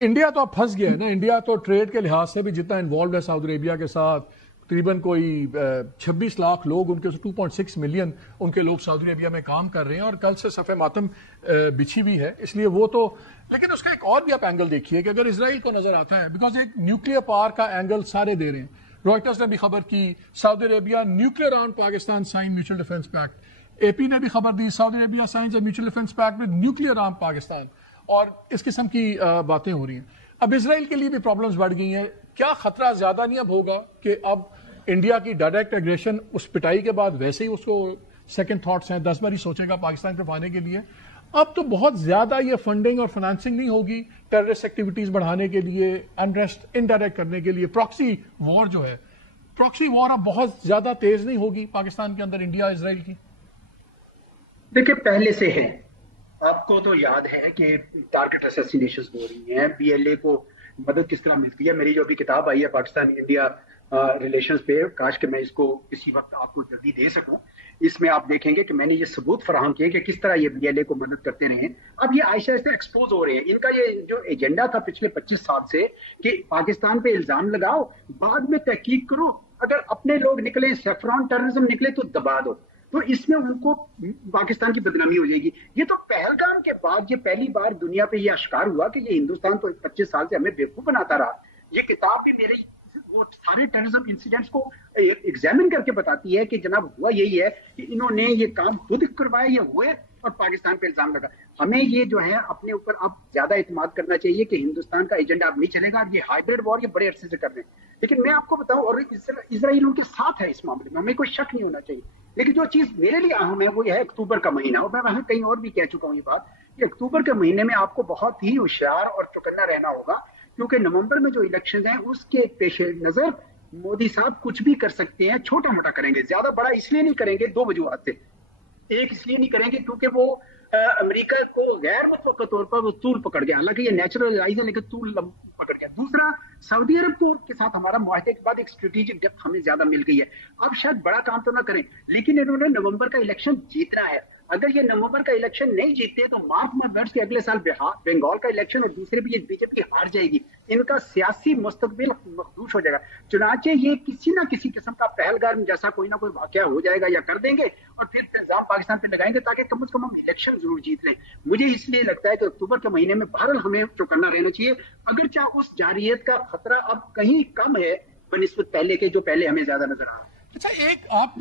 India تو اب پھنس گیا ہے نا. انڈیا تو ٹریڈ کے لحاظ سے بھی جتنا انوالوڈ ہے سعودی عربیہ کے ساتھ، تقریباً کوئی 26 لاکھ لوگ، ان کے 2.6 ملین ان کے لوگ سعودی عربیہ میں کام کر رہے ہیں، اور کل سے صف ماتم بچھی ہوئی ہے. اس لیے وہ تو، لیکن اس کا ایک اور بھی آپ اینگل دیکھیے کہ اگر اسرائیل کو نظر آتا ہے، بیکاز ایک نیوکلیر پاور کا اینگل سارے دے رہے ہیں. رائٹرز نے بھی خبر کی Saudi Arabia nuclear on Pakistan sign mutual defence pact. A P نے بھی خبر دی Saudi Arabia signs a mutual defence pact with nuclear on Pakistan, اور اس قسم کی باتیں ہو رہی ہیں. اب اسرائیل کے لیے بھی پرابلمز بڑھ گئی ہیں. کیا خطرہ زیادہ نہیں اب ہوگا کہ اب انڈیا کی ڈائریکٹ ایگریشن اس پٹائی کے بعد ویسے ہی اس کو سیکنڈ تھاٹس ہیں، 10 بار ہی سوچے گا پاکستان پہ پانے کے لیے؟ اب تو بہت زیادہ یہ فنڈنگ اور فنانسنگ نہیں ہوگی ٹیررسٹ ایکٹیویٹیز بڑھانے کے لیے، انریسٹ انڈائریکٹ کرنے کے لیے. پراکسی وار جو ہے، پراکسی وار اب بہت زیادہ تیز نہیں ہوگی پاکستان کے اندر انڈیا اسرائیل کی؟ دیکھیں پہلے سے ہے، آپ کو تو یاد ہے کہ ٹارگٹ اسیسینیشنز ہو رہی ہیں، بی ایل اے کو مدد کس طرح ملتی ہے. میری جو ابھی کتاب آئی ہے پاکستان انڈیا ریلیشنز پہ، کاش کہ میں اس کو کسی وقت آپ کو جلدی دے سکوں. اس میں آپ دیکھیں گے کہ میں نے یہ ثبوت فراہم کیے کہ کس طرح یہ بی ایل اے کو مدد کرتے رہے ہیں. اب یہ آہستہ آہستہ ایکسپوز ہو رہے ہیں. ان کا یہ جو ایجنڈا تھا پچھلے 25 سال سے کہ پاکستان پہ الزام لگاؤ، بعد میں تحقیق کرو، اگر اپنے لوگ نکلے، سیفران ٹیررزم نکلے تو دبا دو، تو اس میں ان کو پاکستان کی بدنامی ہو جائے گی. یہ تو پہلگام کے بعد یہ پہلی بار دنیا پہ یہ اشکار ہوا کہ یہ ہندوستان تو 25 سال سے ہمیں بیوقوف بناتا رہا. یہ کتاب بھی میرے وہ سارے ٹیررزم انسیڈنٹس کو ایگزامن کر کے بتاتی ہے کہ جناب ہوا یہی ہے کہ انہوں نے یہ کام خود کروایا، یہ ہوئے اور پاکستان پہ الزام لگا. ہمیں یہ جو ہے اپنے اوپر اب زیادہ اعتماد کرنا چاہیے کہ ہندوستان کا ایجنڈا اب نہیں چلے گا. یہ ہائیبرڈ وار یہ بڑے عرصے سے کر رہے ہیں، لیکن میں آپ کو بتاؤں، اور اسرائیل ان کے ساتھ ہے اس معاملے میں، ہمیں کوئی شک نہیں ہونا چاہیے. لیکن جو چیز میرے لیے اہم ہے وہ یہ ہے اکتوبر کا مہینہ، اور میں وہاں کہیں اور بھی کہہ چکا ہوں یہ بات کہ اکتوبر کے مہینے میں آپ کو بہت ہی ہوشیار اور چوکنا رہنا ہوگا، کیونکہ نومبر میں جو الیکشن ہیں اس کے پیش نظر مودی صاحب کچھ بھی کر سکتے ہیں. چھوٹا موٹا کریں گے، زیادہ بڑا اس لیے نہیں کریں گے دو وجوہات سے. ایک اس لیے نہیں کریں گے کیونکہ وہ امریکہ کو غیر متوقع طور پر وہ طول پکڑ گیا، حالانکہ یہ نیچرلائز ہے لیکن طول پکڑ گیا. دوسرا، سعودی عرب کو کے ساتھ ہمارا معاہدے کے بعد ایک اسٹریٹجک ڈیپتھ ہمیں زیادہ مل گئی ہے. اب شاید بڑا کام تو نہ کریں، لیکن انہوں نے نومبر کا الیکشن جیتنا ہے. اگر یہ نومبر کا الیکشن نہیں جیتے تو مارک مائی ورڈز کے اگلے سال بنگال کا الیکشن اور دوسرے بھی بی جے پی ہار جائے گی. ان کا سیاسی مستقبل مخدوش ہو جائے گا. چنانچہ یہ کسی نہ کسی قسم کا پہلگام جیسا کوئی نہ کوئی واقعہ ہو جائے گا یا کر دیں گے، اور پھر الزام پاکستان پہ لگائیں گے تاکہ کم از کم ہم الیکشن ضرور جیت لیں. مجھے اس لیے لگتا ہے کہ اکتوبر کے مہینے میں بہرحال ہمیں چوکنا رہنا چاہیے، اگرچہ اس جارحیت کا خطرہ اب کہیں کم ہے بنسبت پہلے کے جو پہلے ہمیں زیادہ نظر آ رہا ہے. اچھا، ایک آپ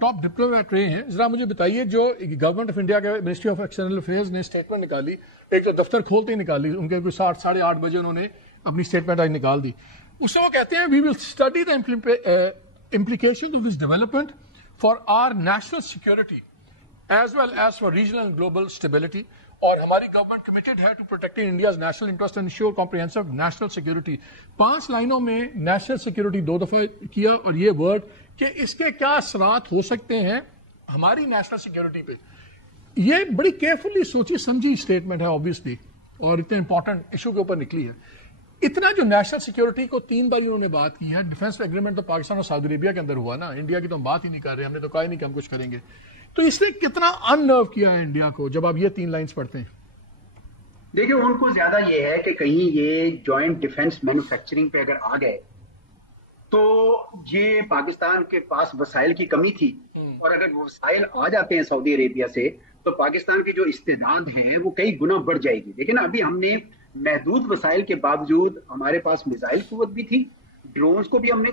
ٹاپ ڈپلومیٹ رہے ہیں، ذرا مجھے بتائیے جو گورنمنٹ آف انڈیا کے منسٹری آف ایکسٹرنل افیئرز نے اسٹیٹمنٹ نکالی، ایک تو دفتر کھولتے ہی نکالی، ان کے کوئی 8:30 بجے انہوں نے اپنی اسٹیٹمنٹ آج نکال دی. اس میں وہ کہتے ہیں we will study the implication of this development for our national security as well as for regional and global stability, اور ہماری گورنمنٹ کمیٹڈ ہے to protecting India's national interest and ensure comprehensive national security. 5 لائنوں میں national security 2 دفعہ کیا، اور یہ word کہ اس کے کیا اثرات ہو سکتے ہیں ہماری نیشنل سیکورٹی پہ. یہ بڑی کیئرفلی سوچی سمجھی اسٹیٹمنٹ ہے آبویسلی، اور اتنے امپورٹنٹ ایشو کے اوپر نکلی ہے. اتنا جو نیشنل سیکورٹی کو 3 بار انہوں نے بات کی ہے. ڈیفنس ایگریمنٹ تو پاکستان اور سعودی عربیہ کے اندر ہوا نا، انڈیا کی تو ہم بات ہی نہیں کر رہے، ہم نے تو کہا ہی نہیں کہ ہم کچھ کریں گے. تو اس نے کتنا ان نرو کیا ہے انڈیا کو جب آپ یہ 3 لائنز پڑھتے ہیں؟ دیکھیں ان کو زیادہ یہ ہے کہ کہیں یہ جوائنٹ ڈیفنس مینوفیکچرنگ پہ اگر آ گئے تو یہ پاکستان کے پاس وسائل کی کمی تھی، اور اگر وہ وسائل آ جاتے ہیں سعودی عربیہ سے تو پاکستان کی جو استعداد ہے وہ کئی گنا بڑھ جائے گی. لیکن ابھی ہم نے محدود وسائل کے باوجود ہمارے پاس میزائل قوت بھی تھی، ڈرونز کو بھی ہم نے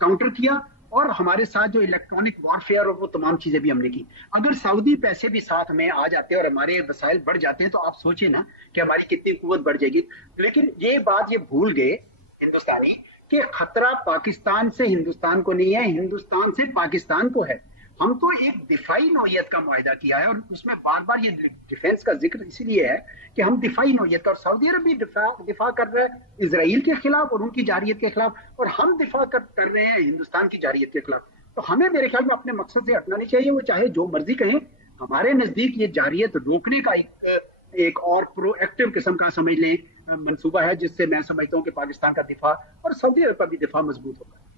کاؤنٹر کیا، اور ہمارے ساتھ جو الیکٹرانک وارفیئر اور وہ تمام چیزیں بھی ہم نے کی. اگر سعودی پیسے بھی ساتھ میں آ جاتے ہیں اور ہمارے وسائل بڑھ جاتے ہیں تو آپ سوچیں نا کہ ہماری کتنی قوت بڑھ جائے گی. لیکن یہ بات یہ بھول گئے ہندوستانی کہ خطرہ پاکستان سے ہندوستان کو نہیں ہے، ہندوستان سے پاکستان کو ہے. ہم تو ایک دفاعی نوعیت کا معاہدہ کیا ہے، اور اس میں بار بار یہ ڈیفنس کا ذکر اسی لیے ہے کہ ہم دفاعی نوعیت کا، اور سعودی عرب بھی دفاع کر رہا ہے اسرائیل کے خلاف اور ان کی جارحیت کے خلاف، اور ہم دفاع کر رہے ہیں ہندوستان کی جارحیت کے خلاف. تو ہمیں میرے خیال میں اپنے مقصد سے ہٹنا نہیں چاہیے. وہ چاہے جو مرضی کہیں، ہمارے نزدیک یہ جارحیت روکنے کا ایک اور پرو ایکٹیو قسم کا سمجھ لیں منصوبہ ہے، جس سے میں سمجھتا ہوں کہ پاکستان کا دفاع اور سعودی عرب کا بھی دفاع مضبوط ہوگا.